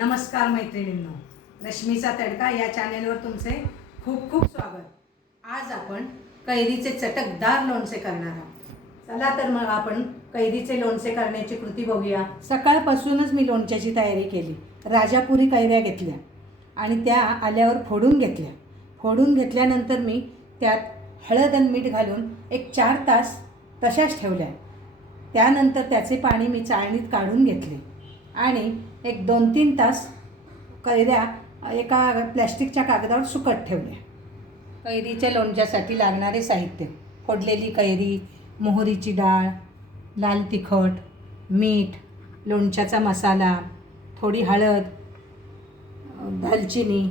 नमस्कार मैत्रिणींनो. रश्मीचा तडका या चॅनेलवर तुमचे खूप खूप स्वागत. आज आपण कैरीचे चटकदार लोणचे करणार आहोत. चला तर मग आपण कैरीचे लोणचे करण्याची कृती बघूया. सकाळपासूनच मी लोणच्याची तयारी केली. राजापुरी कैऱ्या घेतल्या आणि त्या आल्यावर फोडून घेतल्या. फोडून घेतल्यानंतर मी त्यात हळद आणि मीठ घालून एक चार तास तशाच ठेवल्या. त्यानंतर त्याचे पाणी मी चाळणीत काढून घेतले. आणि एक दोन तीन तास कैऱ्या एका प्लॅस्टिकच्या कागदावर सुकट ठेवल्या. कैरीच्या लोणच्यासाठी लागणारे साहित्य. फोडलेली कैरी मोहरीची डाळ लाल तिखट मीठ लोणच्याचा मसाला थोडी हळद दालचिनी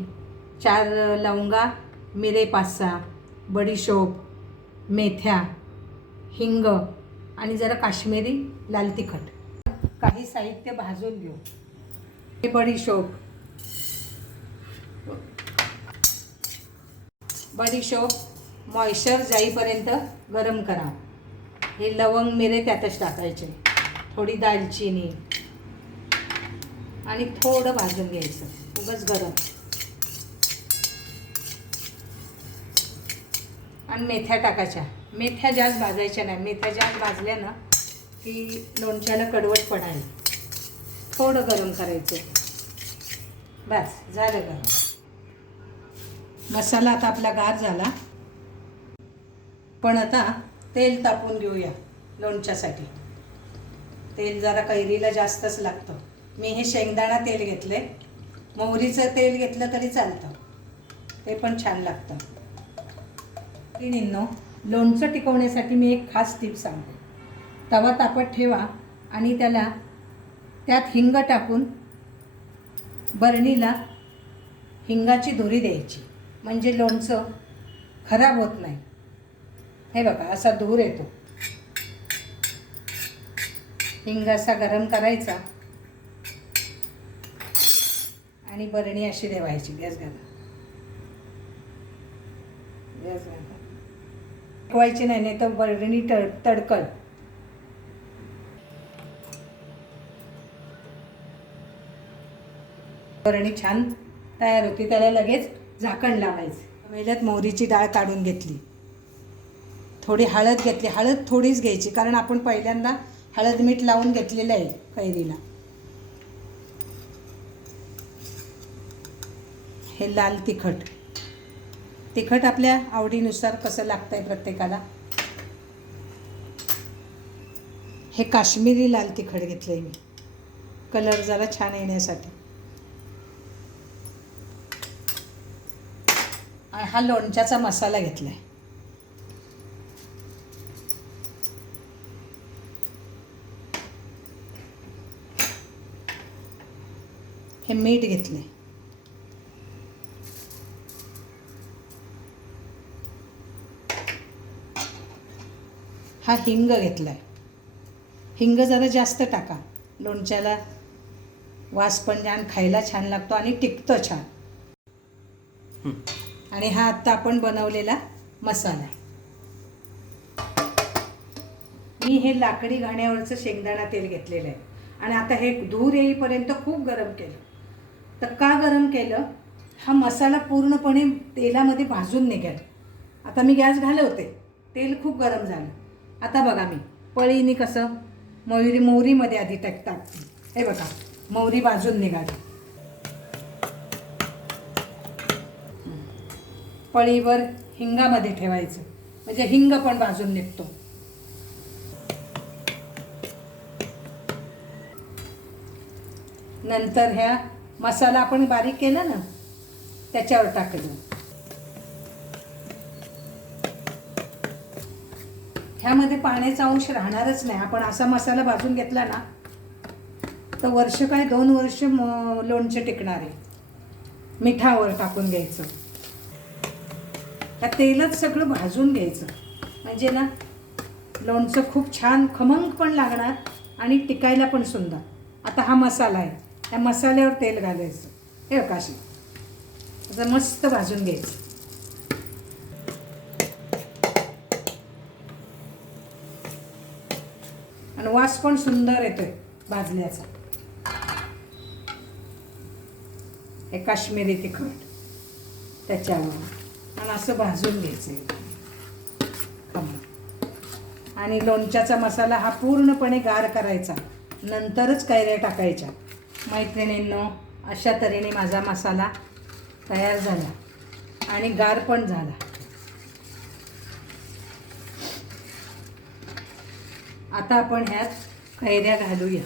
चार लवंगा मिरे पाच सहा बडीशोप मेथ्या हिंग आणि जरा काश्मीरी लाल तिखट. काही साहित्य भाजून घेऊ. हे बडीशोप बडीशोप मॉइश्चर जाईपर्यंत गरम करा. हे लवंग मिरे त्यातच टाकायचे. थोडी दालचिनी. आणि थोडं भाजून घ्यायचं. उगच गरम. आणि मेथ्या टाकायच्या. मेथ्या जास्त भाजायच्या नाही. मेथ्या जास्त भाजल्या ना की लोणच्याला कडवट पडायला. थोडं गरम करायचं. बस झालं गरम मसाला आता आपला गार झाला. पण आता तेल तापून घेऊया लोणच्यासाठी. तेल जरा कैरीला जास्तच लागतं. मी हे शेंगदाणा तेल घेतले मोहरीचं तेल घेतलं तरी चालतं. ते पण छान लागतं. तिणींनो लोणचं टिकवण्यासाठी मी एक खास टीप सांगते. तवा तापत ठेवा आणि त्याला त्यात हिंग टाकून बरणीला हिंगाची धुरी द्यायची. म्हणजे लोणचं खराब होत नाही. हे बघा असा धूर येतो. हिंग असा गरम करायचा. आणि बरणी अशी ठेवायची गॅस घाला. गॅस घाला. ठेवायची नाही नाही तर बरणी तड तडकल आणि छान तयार होती. त्याला लगेच झाकण लावायचं. वेल्यात मोहरीची डाळ काढून घेतली. थोडी हळद घेतली. हळद थोडीच घ्यायची कारण आपण पहिल्यांदा हळद मीठ लावून घेतलेलं आहे कैरीला. हे लाल तिखट. तिखट आपल्या आवडीनुसार कसं लागतं आहे प्रत्येकाला. हे काश्मीरी लाल तिखट घेतलं आहे मी. कलर जरा छान येण्यासाठी. हा लोणच्याचा मसाला घेतला आहे हे मीठ घेतले हा हिंग घेतला आहे हिंग जरा जास्त टाका. लोणच्याला वास पण छान खायला छान लागतो आणि टिकतं छान. आणि हा आत्ता आपण बनवलेला मसाला. मी हे लाकडी घाण्यावरचं शेंगदाणा तेल घेतलेलं आहे. आणि आता हे धूर येईपर्यंत खूप गरम केलं. तर का गरम केलं? हा मसाला पूर्णपणे तेलामध्ये भाजून निघेल. आता मी गॅस घालवते. तेल खूप गरम झालं. आता बघा मी पळीने कसं मोहरी मोहरीमध्ये आधी टाक टाकते हे बघा मोहरी भाजून निघाली. पळीवर हिंगामध्ये ठेवायचं. म्हणजे हिंग पण भाजून निघतो. नंतर ह्या मसाला आपण बारीक केला ना त्याच्यावर टाकलं. ह्यामध्ये पाण्याचा अंश राहणारच नाही. आपण असा मसाला भाजून घेतला ना तर वर्ष काय दोन वर्ष लोणचं टिकणार आहे. मिठावर टाकून घ्यायचं. त्या तेलच सगळं भाजून घ्यायचं. म्हणजे ना लोणचं खूप छान खमंग पण लागणार आणि टिकायला पण सुंदर. आता हा मसाला आहे. त्या मसाल्यावर तेल घालायचं. हे काशी असं मस्त भाजून घ्यायचं. आणि वास पण सुंदर येतोय भाजल्याचा. हे काश्मीरी तिखट. त्याच्यावर. आणि असं भाजून घ्यायचं आणि लोणच्याचा मसाला हा पूर्णपणे गार करायचा. नंतरच कैऱ्या टाकायच्या. मैत्रिणींनो अशा तऱ्हेने माझा मसाला तयार झाला. आणि गार पण झाला. आता आपण ह्यात कैऱ्या घालूया.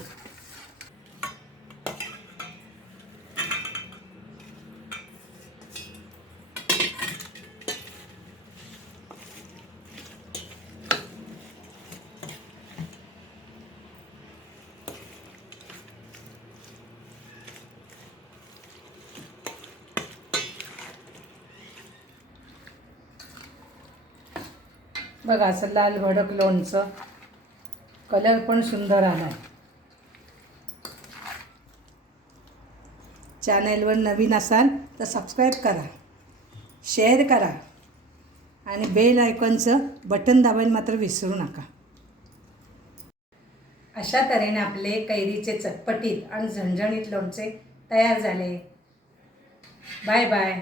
बघा असं लाल भडक लोणचं. कलर पण सुंदर आला आहे चॅनेलवर नवीन असाल तर सबस्क्राईब करा शेअर करा आणि बेल आयकॉनचं बटन दाबायला मात्र विसरू नका. अशा तऱ्हेने आपले कैरीचे चटपटीत आणि झणझणीत लोणचे तयार झाले. Bye bye